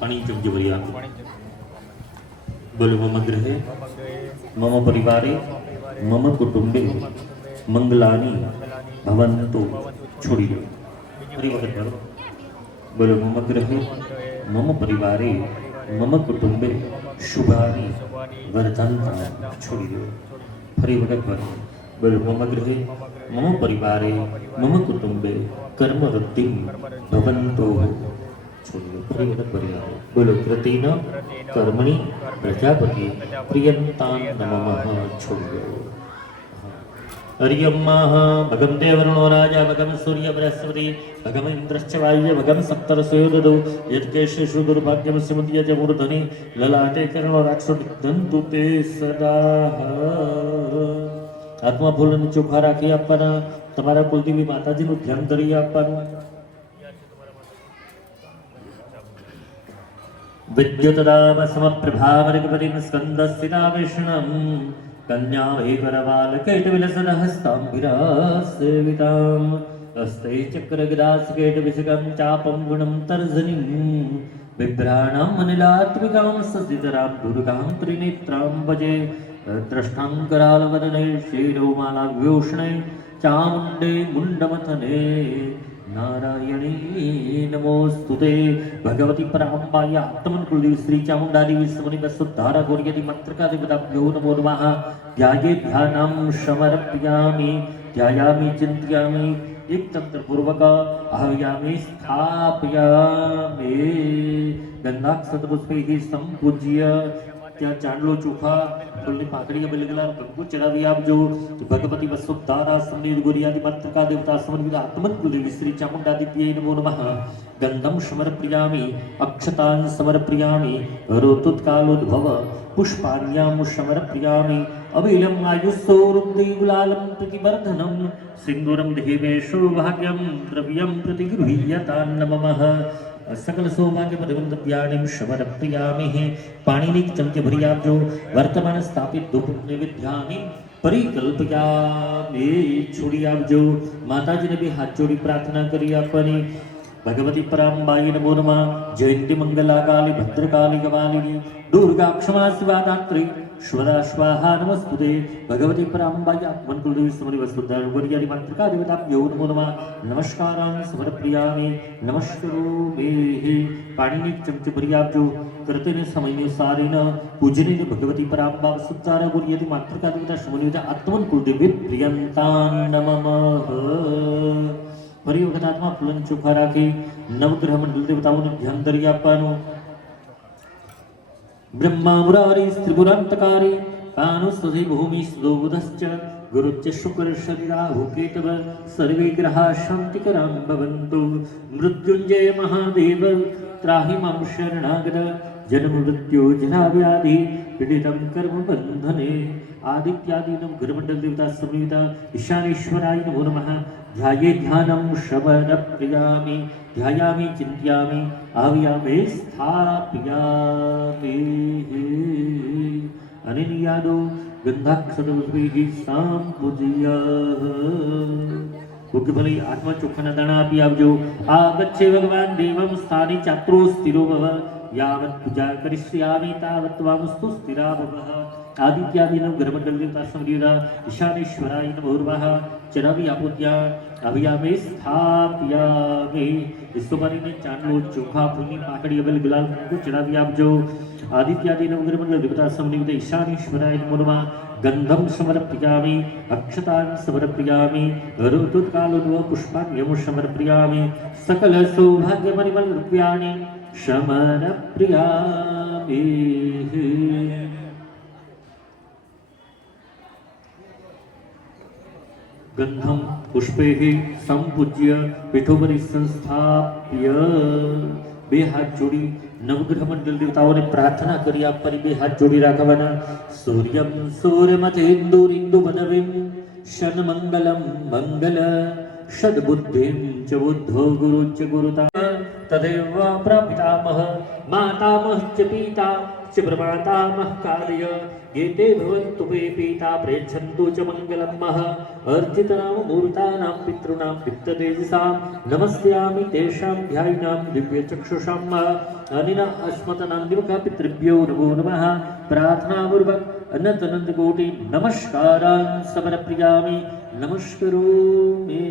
पाणी चमचमरिया बोलो मम गृहे मम परिवारे मम कुटुंबे मंगलानी भवन्तु छोड़ी दो फरी वखत बोलो बोलो मम गृहे मम परिवारे मम कुटुंबे शुभानि वर्धन्ता छोड़ी दो फरी वखत बोलो मम गृहे मम परिवारे मम कुटुंबे कर्मवृत्ति भवन्तो छोड़ियो फरी वखत बोलो कृतेन कर्मणि प्रजापति प्रियन्तां नमः छोड़ियो हरियम्माः भगं देवरुणो राजा भगं सूर्य बृहस्पति भगं इन्द्रश्च वायु भगं सप्तर्षयोदो यत्केशेषु दुर्भाग्यं सिमुद्यज मूर्धनि ललाटे कर्णो राक्षो निघ्नन्तु ते सदा आत्मा फूलने ચોખા રાખી આપવાના તમારા કુલદેવી માતાજીનું ધ્યાન ધરી આપવાનું विद्युतदामसमप्रभावरिकपतिं स्कन्दस्थिताविष्णं कन्यावैकरवालकैटविलसनहस्ताम्बिरासेविताम् हस्ते चक्रगदासकेटविशकं चापं गुणं तर्जनीं बिभ्राणां मनिलात्मिकां ससितरां दुर्गां त्रिनेत्रां भजे द्रष्टां करालवदने शिरोमालाव्योष्णे चामुण्डे मुण्डमथने नारायणी नमोस्तुते भगवती पराम्बाय आत्मन कुलदेवी श्री चामुण्डादेवी समनि वसुधारा गौर्यति मंत्रकादिपदाभ्यो नमो नमः ध्याये ध्यानं समर्पयामि ध्यायामि चिन्तयामि एक तंत्र पूर्वक आह्वयामि स्थापयामि गंधाक्षतपुष्पैः संपूज्य ત્યાં ચાંદલો ચોખા ફૂલની પાકડીએ બલિગલા કંકુ ચડાવી આપજો ભગવતી વસુધારા સમનીર ગોરિયાદિ મંત્રકા દેવતા સમન્વિત આત્મન કુલદેવી શ્રી ચામુંડાદિત્યે નમો નમઃ ગંધમ સમર્પયામિ અક્ષતાન સમર્પયામિ ઋતુત્કાલોદ્ભવ પુષ્પાણ્યામ સમર્પયામિ અવિલમ આયુસ્સોરુદ્ધિ ગુલાલમ પ્રતિવર્ધનમ સિંદૂરમ દેવે સૌભાગ્યમ દ્રવ્યમ પ્રતિગૃહ્યતાન નમઃ सकल सौभाग्य परिवृंदप्याणिं समर्पयामि पाणिनि चमचे भरी आपजो वर्तमान स्थापित धूप नैवेद्यानि परिकल्पयामि छोड़ी आपजो माताजी ने भी हाथ जोड़ी प्रार्थना करी आपनी भगवती पराम्बाई नमो नमः जयंती मंगला काली भद्रकाली कपालिनी दुर्गा क्षमा शिवा धात्री स्वरा स्वाहा नमस्तुते भगवती पराम्बाई आत्मन कुलदेवी समरि वसुधारा गौर्यादि मंत्रका देवताभ्यो नमो नमः नमस्कारान् समर्पयामि नमस्करोमि पाणिनि चमचे भरी आपजो करतेने समयानुसारेण पूजनेन भगवती पराम्बा वसुधारा गौर्यादि मंत्रका देवता समन्वित आत्मन कुलदेवी प्रियन्तां नमः फरी वखत आत्मा फूलन ચોખા રાખી નવગ્રહ મંડળ દેવતાઓને ધ્યાન ધરી આપવાનું ब्रह्मा मुरारी त्रिपुरांतकारी कानुस्वधि भूमि सुदोबुधश्च गुरुच्च शुक्र शरीराहु केतव सर्वे ग्रहा शान्तिकरां भवन्तु मृत्युंजय महादेव त्राहि मां शरणागत जन्म मृत्यु जरा व्याधि पीडितं कर्म बन्धने आदित्यादीनं गुरुमण्डल देवता समन्वित ईशानेश्वराय नमो नमः ध्याये ध्यानं शमनप्रियामि ध्यायामि चिन्तयामि आव्यामे स्थापयामि अनिर्यादो गंधाक्षतपुष्पैः संपूज्य भोग्यफले आत्मा ચોખાના દાણા આપી આપજો આગચ્છે ભગવાન દેવમ સ્થાને ચાત્રો સ્થિરો ભવ यावत् पूजा करिष्यामि तावत् त्वामस्तु स्थिरा भवः आदित्यादीनं ग्रहमण्डल देवता समन्वित ईशानेश्वराय नमो नमः चरावी आपूज्या अभियामे स्थापयामि विश्वपरिने चांदलो ચોખા ફૂલની પાકડી અબલ ગુલાલ કંકુ ચડાવી આપજો आदित्यादीनं ग्रहमण्डल देवता समन्वित ईशानेश्वराय नमो नमः गंधम समर्पयामि अक्षतान् समर्पयामि ऋतुत्कालोद्भव पुष्पाण्यं समर्पयामि सकल सौभाग्य परिमल रूप्याणि समर्पयामि गंधम पुष्पैः संपूज्य पीठोपरि संस्थाप्य बे हाथ जोड़ी नवग्रह मंडल देवताओं प्रार्थना करी आप पर बे हाथ जोड़ी राखवाना सूर्यम सूर्यमतेन्दुरिन्दु बनविं शन मंगलम मंगल सद्बुद्धिं च बुद्धो गुरु च गुरुता तदेव प्रपितामह मातामह च पिता प्रमातामः कार्य गीते भवन्तु मे पीता प्रेच्छन्तु च मङ्गलं मः अर्चितानां मूर्तानां पितॄणां पित्ततेजसां नमस्यामि तेषां ध्यायिनां दिव्यचक्षुषाम् अनिना अस्मतनान्दिमुखा पितृभ्यो नमो नमः प्रार्थनापूर्वक अनंत अनंत कोटि नमस्कारान् समर्पयामि नमस्करोमि।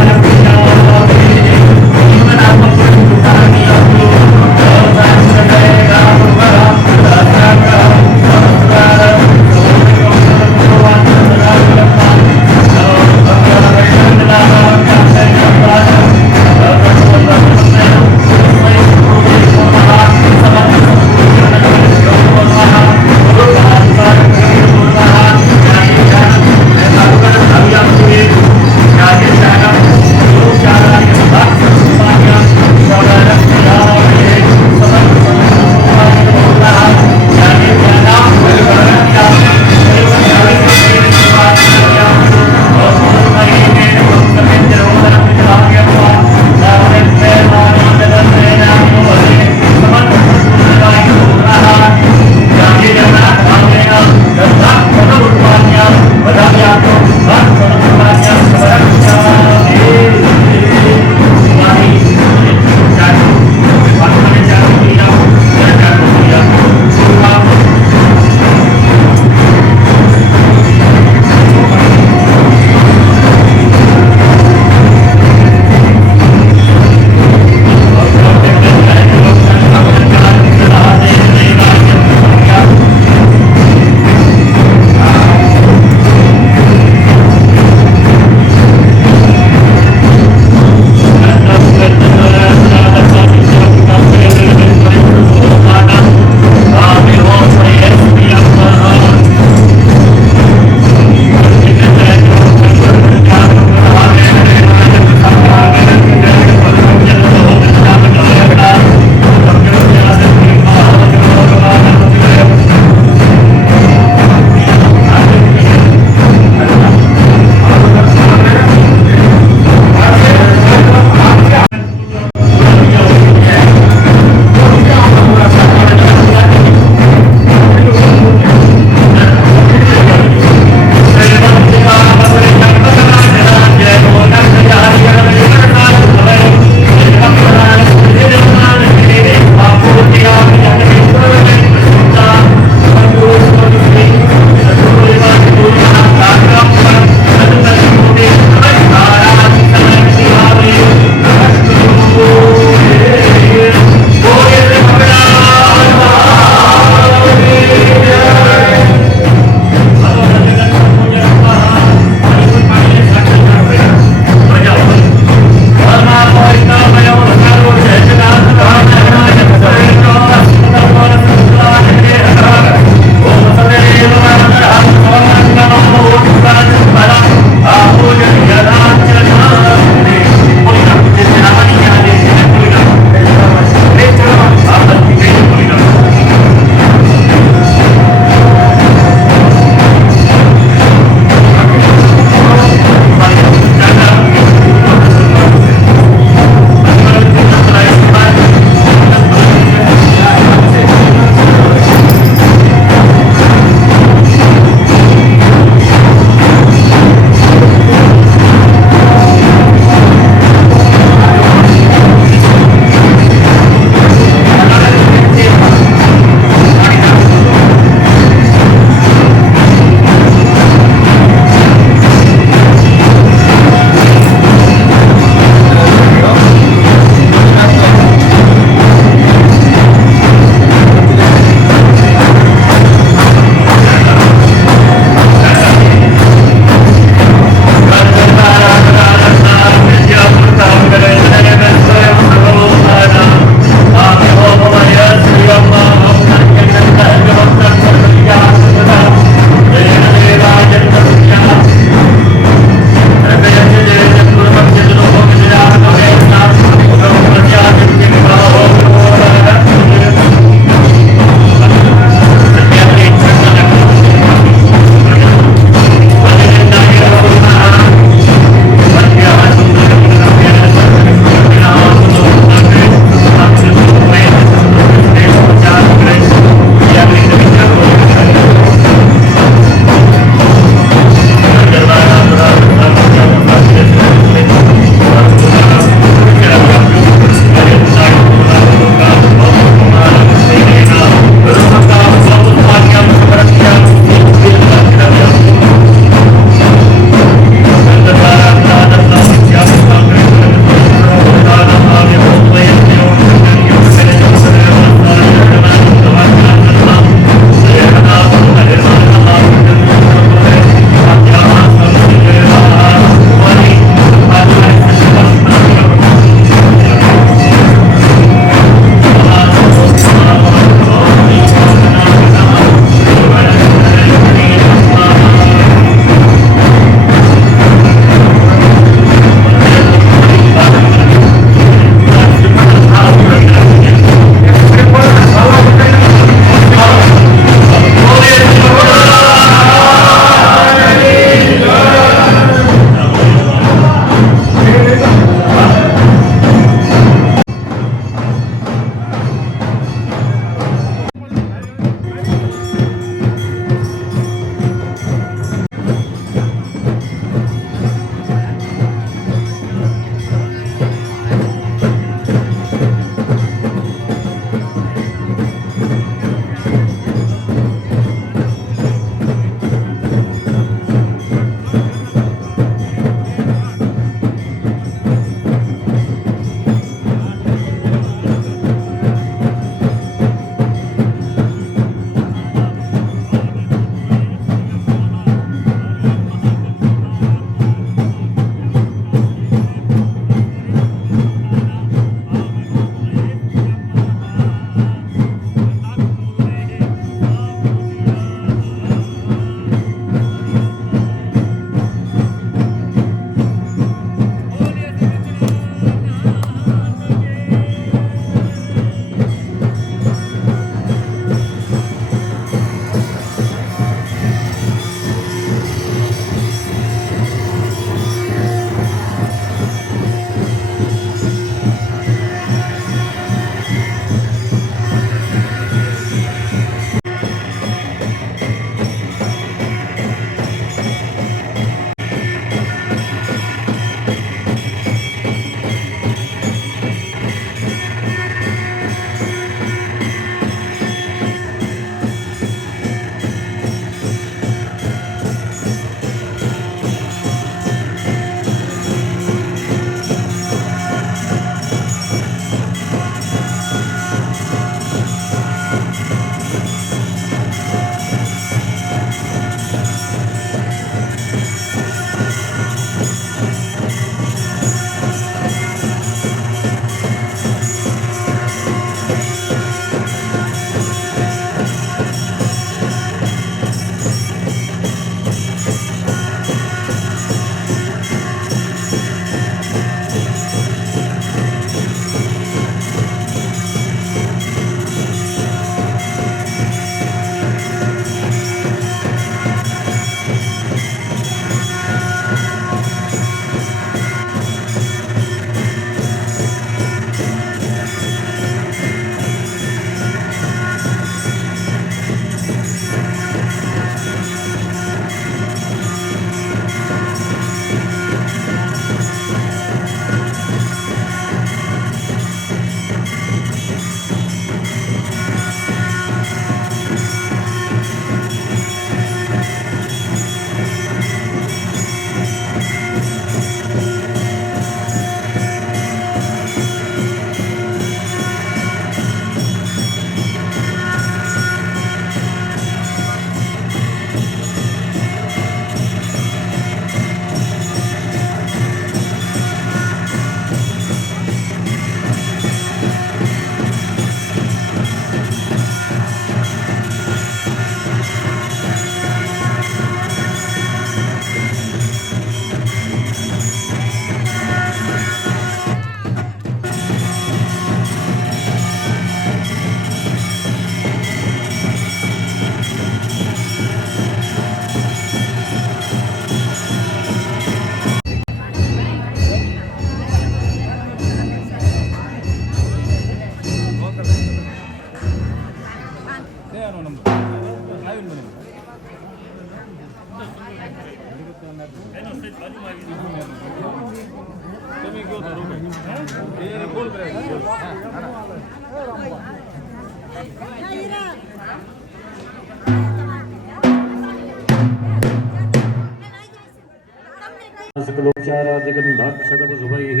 सकलोपचारादिगन्धाक्षतपशुभैः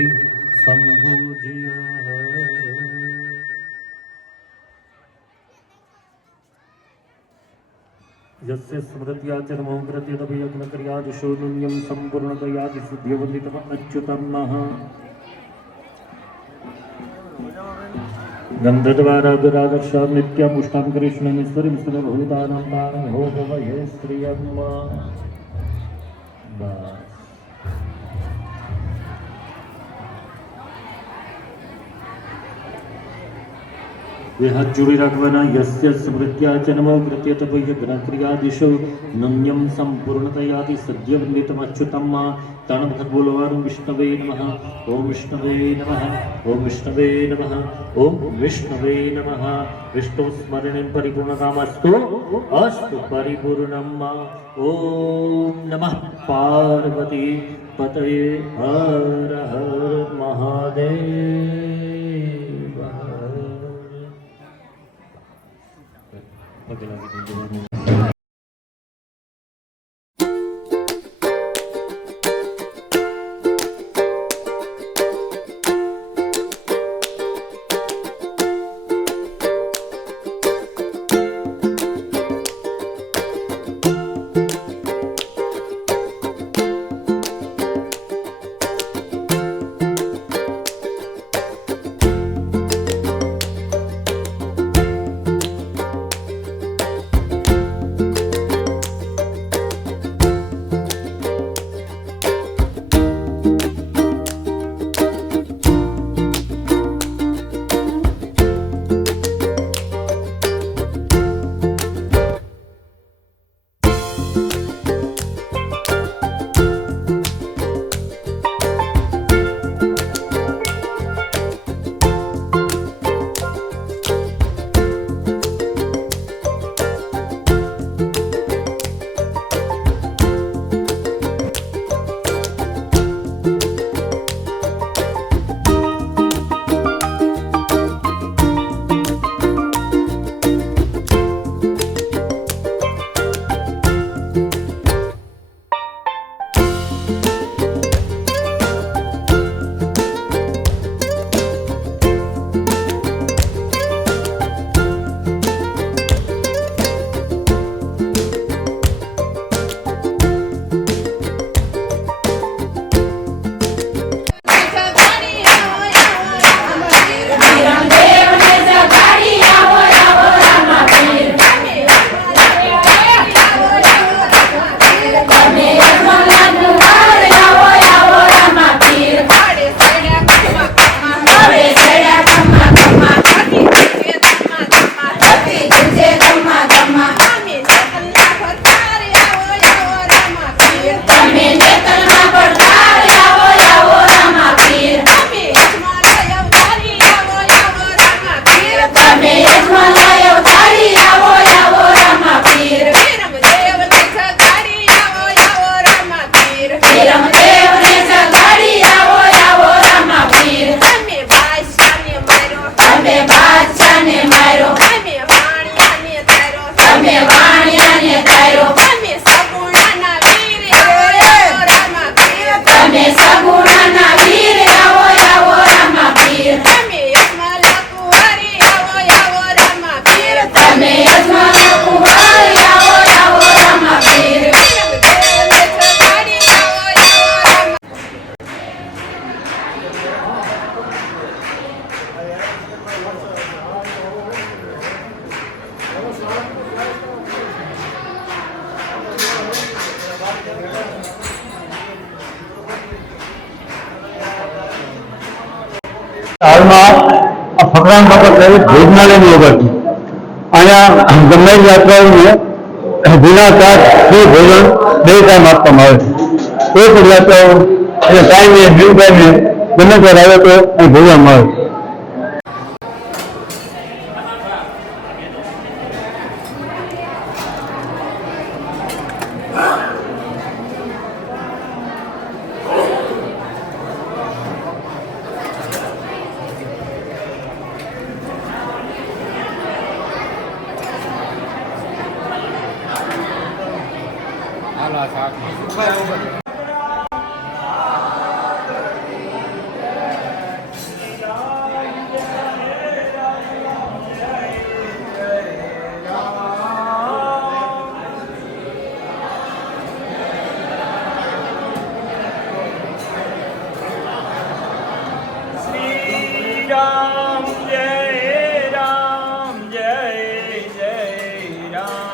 सम्भूज्य यस्य स्मृत्या च नमो कृत्यतपयज्ञक्रियादिषु नुन्यं सम्पूर्णतयादिसिद्ध्यवन्दितम् अच्युतं नः गन्धद्वारादुरादर्शां नित्यम् उष्टां कृष्णमीश्वरीं सर्वभूतानां तानं हो भवये श्रियं बस वे हाथ जोड़ी रखवाना यस्य स्मृत्या च नमो कृत्यतपयज्ञक्रियादिषु नुन्यं सम्पूर्णतयादि सद्यवन्दितमच्युतं तानं भगवोलवारं विष्णवे नमः ओम विष्णवे नमः ओम विष्णवे नमः ओम विष्णवे नमः विष्णु स्मरणं परिपूर्णकामस्तु अस्तु परिपूर्णम् ओम नमः पार्वती पतये हर हर महादेव હાલમાં ફકરાન બાબત ભોજનાલયની વગર અહીંયા ગમે યાત્રાઓને વિના ચાર્જ ફ્રી ભોજન 2 ટાઈમ આપવામાં આવે છે. એક યાત્રાઓ એટલે ટાઈમે ડ્યુ ટાઈમે ગમે ત્યારે આવે તો અહીં ભોજનમાં આવે. રામ જય રામ જય જય રામ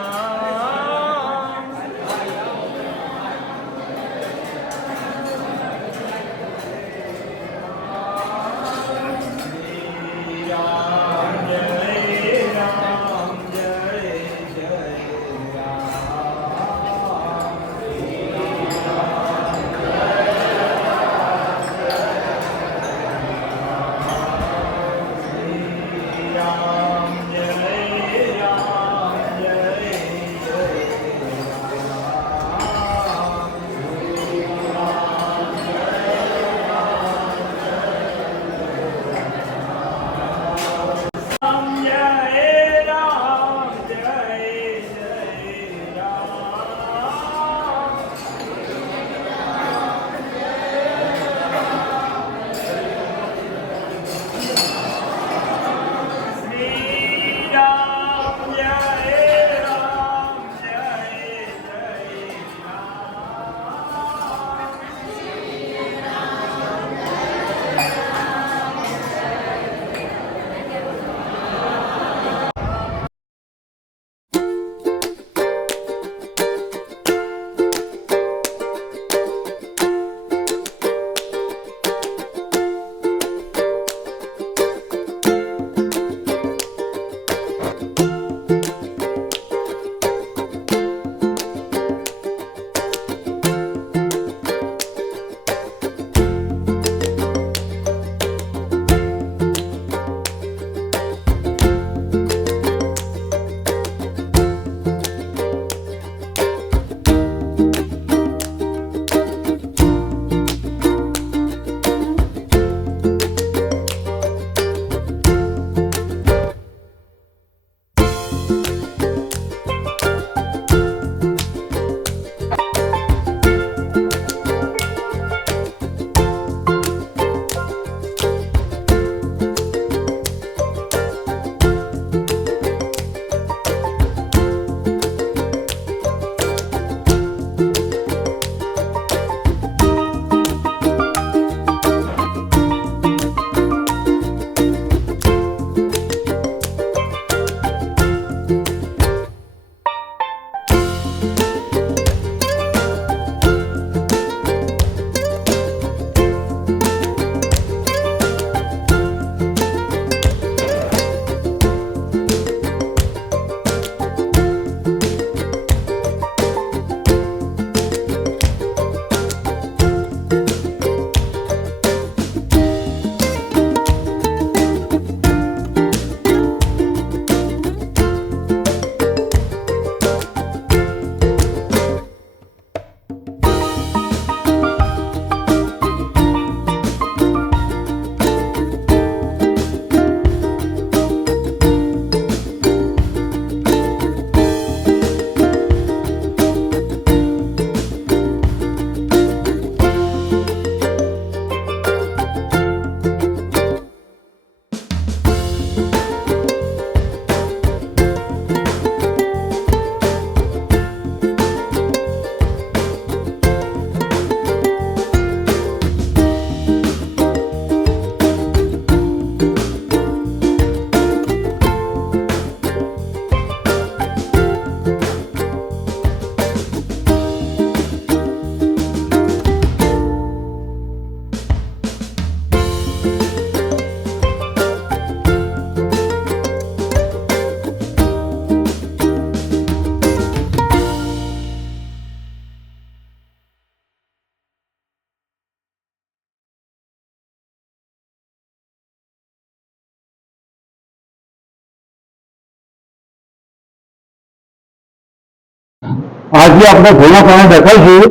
આજે આપણે ઘણા કારણે દેખાઈશું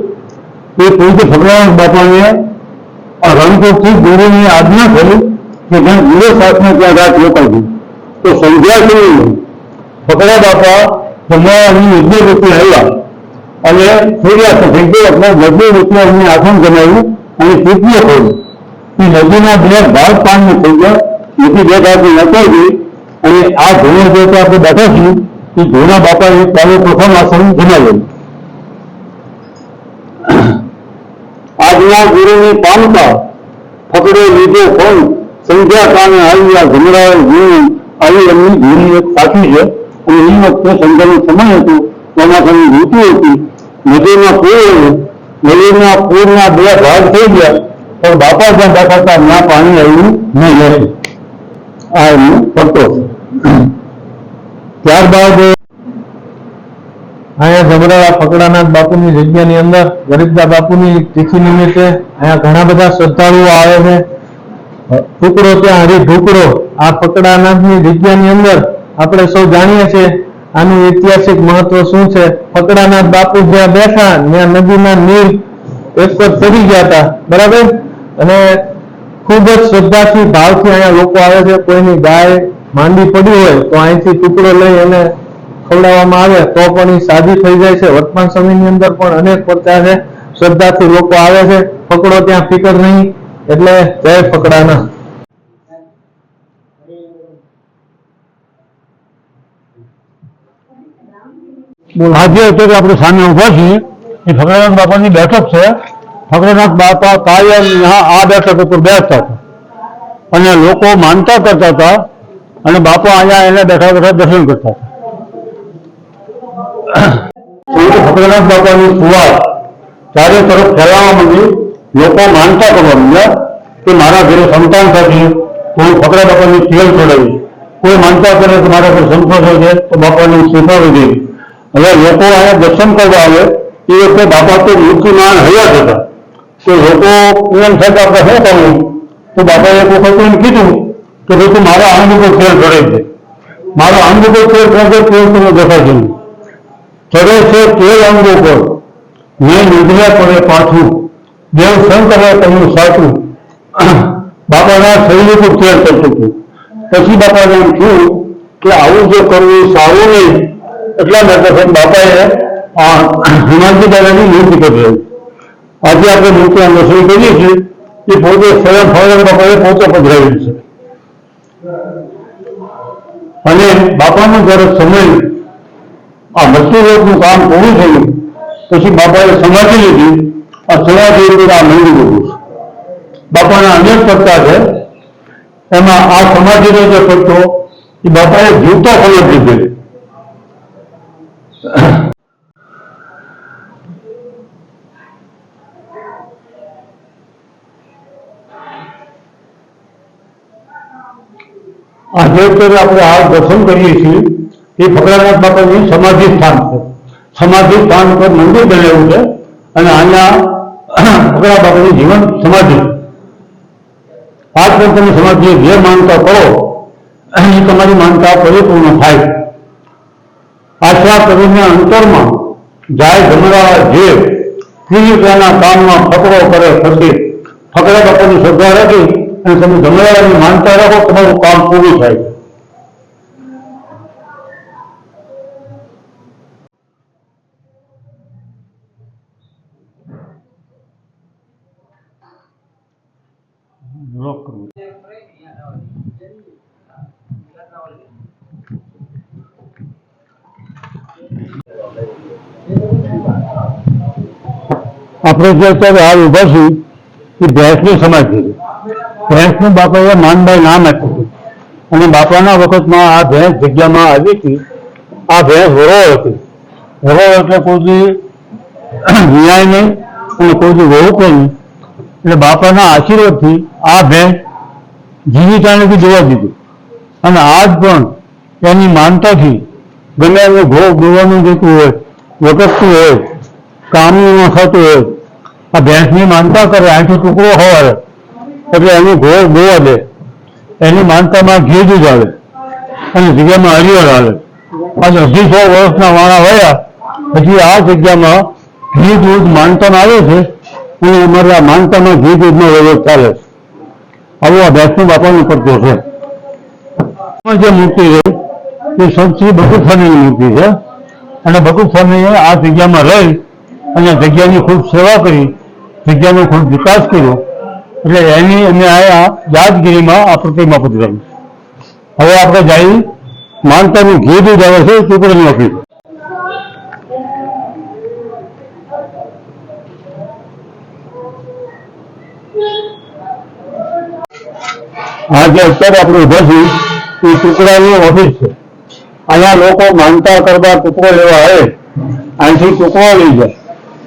કે પૂજ્ય ભગવાન બાપાને રણકોટથી ગુરુની આજ્ઞા થઈ કે જ્યાં ગુરુ શાસને ત્યાં રાત રોકાઈ તો સંધ્યા જેવી ભગવાન બાપા જમવાની યોગ્ય રીતે આવ્યા અને સૂર્યાસ્ત થઈ ગયો એટલે નદી વચ્ચે એમને આસન જમાવ્યું અને ચૂંટણીઓ ખોલી. એ નદીના બે ભાગ પાણી થઈ ગયા, નદી બે ભાગની નચાઈ ગઈ અને આ ધૂણો જે આપણે બેઠા છીએ એ ધૂણા બાપાએ ત્યારે પ્રથમ આસન જમાવ્યું. આજના ગુરુની પામતા ફકડે લીધો ફોન સંધ્યા કામે આવ્યા ઘુમરાએ જીવ આવી એમની ધૂની એક સાચી છે. અને એ વખતે સંધ્યાનો સમય હતો, ચોમાસાની ઋતુ હતી, નદીના પૂરના બે ભાગ થઈ ગયા પણ બાપા જ્યાં બેઠા હતા ત્યાં પાણી આવ્યું નહીં રહે. આ એમનો પટ્ટો છે. ત્યારબાદ અહીંયા જમરાળા ફકડાનાથ બાપુની જગ્યાની અંદર ગરીબદા બાપુની તિથિ નિમિત્તે અહીંયા ઘણા બધા શ્રદ્ધાળુઓ આવે છે. ટુકડો ત્યાં હરી ઢુકડો આ ફકડાનાથની જગ્યાની અંદર આપણે સૌ જાણીએ છીએ આનું ઐતિહાસિક મહત્વ શું છે. ફકડાનાથ બાપુ જ્યાં બેઠા ત્યાં નદીના નીર એક પર ચડી ગયા હતા, બરાબર. અને ખૂબ જ શ્રદ્ધાથી ભાવથી અહીંયા લોકો આવે છે. કોઈની ગાય માંદી પડી હોય તો અહીંથી ટુકડો લઈ અને ખવડાવવામાં આવે તો પણ એ સાદી થઈ જાય છે. વર્તમાન સમયની અંદર પણ અનેક પ્રકાર છે, શ્રદ્ધાથી લોકો આવે છે. ફકડો ત્યાં ફિકર નહીં, એટલે જય ફકડાના. આજે અત્યારે આપણે સામે ઉભા છીએ એ ફકડાનાથ બાપાની બેઠક છે. ફકડાનાથ બાપા કાયમ આ બેઠક ઉપર બેસતા હતા અને લોકો માનતા કરતા હતા અને બાપા અહીંયા એને બેઠા બેઠા દર્શન કરતા હતા. ફકડાનાથ બાપાની સુવાસ ચારે તરફ ફેલાવા માંડી. લોકો માનતા કરવા માંડ્યા કે મારા ઘરે સંતાન થશે તો હું ફકડા બાપાની તેલ ચડાવીશ. કોઈ માનતા કરે કે મારા ઘરે સંતોષ છે તો બાપાની શીખાવી દઈશ. હવે લોકો અહીંયા દર્શન કરવા આવે એ વખતે બાપા તો મૃત્યુમાન હયાત હતા. તો લોકો એમ થાય કે આપણે શું કરવું? તો બાપાએ એક વખત એમ કીધું કે ભાઈ તું મારા અંગ ઉપર તેલ ચડાવી દે. મારા અંગ ઉપર તેલ ચડે તેલ તમે દેખાશે નહીં. ચડે છે તેલ અંગ ઉપર, મેં નીકળ્યા પડે પાછું, દેવ શંકરે કહ્યું સાચું. બાપાના શરીર ઉપર તેલ કરતું હતું. પછી બાપાને એમ થયું કે આવું જો કરવું સારું નહીં, એટલા માટે બાપાએ હનુમાનજી દાદાની મૂર્તિ કરી. આજે આપણે મૂર્તિ રસોઈ કરીએ છીએ એ પોતે સ્વયં ફળ બાપાએ પોતે પધરાવેલી છે. અને બાપાનો જ્યારે સમય આ મૃત્યુલોકનું કામ પૂરું થયું પછી બાપાએ સમાધિ લીધી. આ સમાધિ ઉપર આ મંદિર ઉભું છે. બાપાના અનેક પત્તા છે, એમાં આ સમાધિનો જે પત્તો એ બાપાએ જીવતો ખબર લીધેલી. આજે અત્યારે આપણે આ દર્શન કરીએ છીએ એ ફકડાનાથ બાપાની સમાધિ સ્થાન છે. સમાધિ સ્થાન પર મંદિર બનેલું છે અને અહીંયા ફકડા બાપાની જીવન સમાધિ. આજ પણ તમે સમાધિ જે માનતા કરો એ તમારી માનતા પરિપૂર્ણ થાય. આશા કરીને અંતરમાં જાય જમરા જે ત્રિજ્ઞાના કામમાં ફકડો કરે ફરતી. ફકડા બાપાની શ્રદ્ધા રાખી અને તમે જમરાની માનતા રાખો, તમારું કામ પૂરું થાય. આપણે જે અત્યારે હાલ ઉભા છીએ એ ભેંસની સમાધિ છે. ભેંસનું બાપાએ માનભાઈ નામ આપ્યું અને બાપાના વખતમાં આ ભેંસ જગ્યામાં આવી હતી. આ ભેંસ વરો હતી. વરો એટલે કોઈ ન્યાય નહીં અને કોઈ વહુ પણ નહીં. એટલે બાપાના આશીર્વાદથી આ ભેંસ જીવિતાને જોવા દીધું અને આજ પણ એની માનતાથી ગમે એને ભોગ દેવાનું જતું હોય, વટકતું હોય, કામનું થતું હોય, આ ભેંસની માનતા કરે આથી ટુકડો ખવાડે એટલે એનું ઘોર ગોવા દે. એની માનતામાં ઘી દૂધ આવે અને જગ્યામાં હરિહર આવે. આજે 250 વર્ષના વાણા વયા પછી આ જગ્યામાં ઘી દૂધ માનતામાં આવે છે અને અમારા માનતામાં ઘી દૂધનો વ્યવસ્થા ચાલે છે. આવું આ ભેંસનું બાપાનું પત્તો છે. જે મૂર્તિ છે એ સંત શ્રી બટુક સ્વામીની મૂર્તિ છે અને બટુક સ્વામીએ આ જગ્યામાં રહી અને જગ્યાની ખૂબ સેવા કરી, જગ્યાનો ખૂબ વિકાસ કર્યો. એટલે એની અમે આ યાદગીરીમાં આ પ્રતિમા પધરાવી. હવે આપણે જઈ માનતાનું ઘી દૂધ આવે છે ટુકડીની ઓફિસ. આ જે અત્યારે આપણે ઉભા છીએ એ ટુકડાની ઓફિસ છે. અહીંયા લોકો માનતા કરવા ટુકડો લેવા આવે, અહીંથી ટુકડો લઈ જાય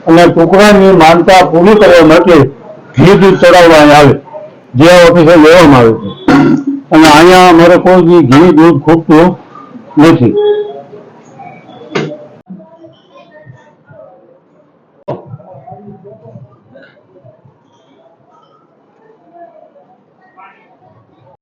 અને ટુકડાની માનતા પૂરી કરવા માટે ઘી દૂધ ચડાવવા અહીંયા આવે, જે ઓફિસે લેવામાં આવે છે. અને અહીંયા અમારે કોઈ ઘી દૂધ ખૂટતું નથી.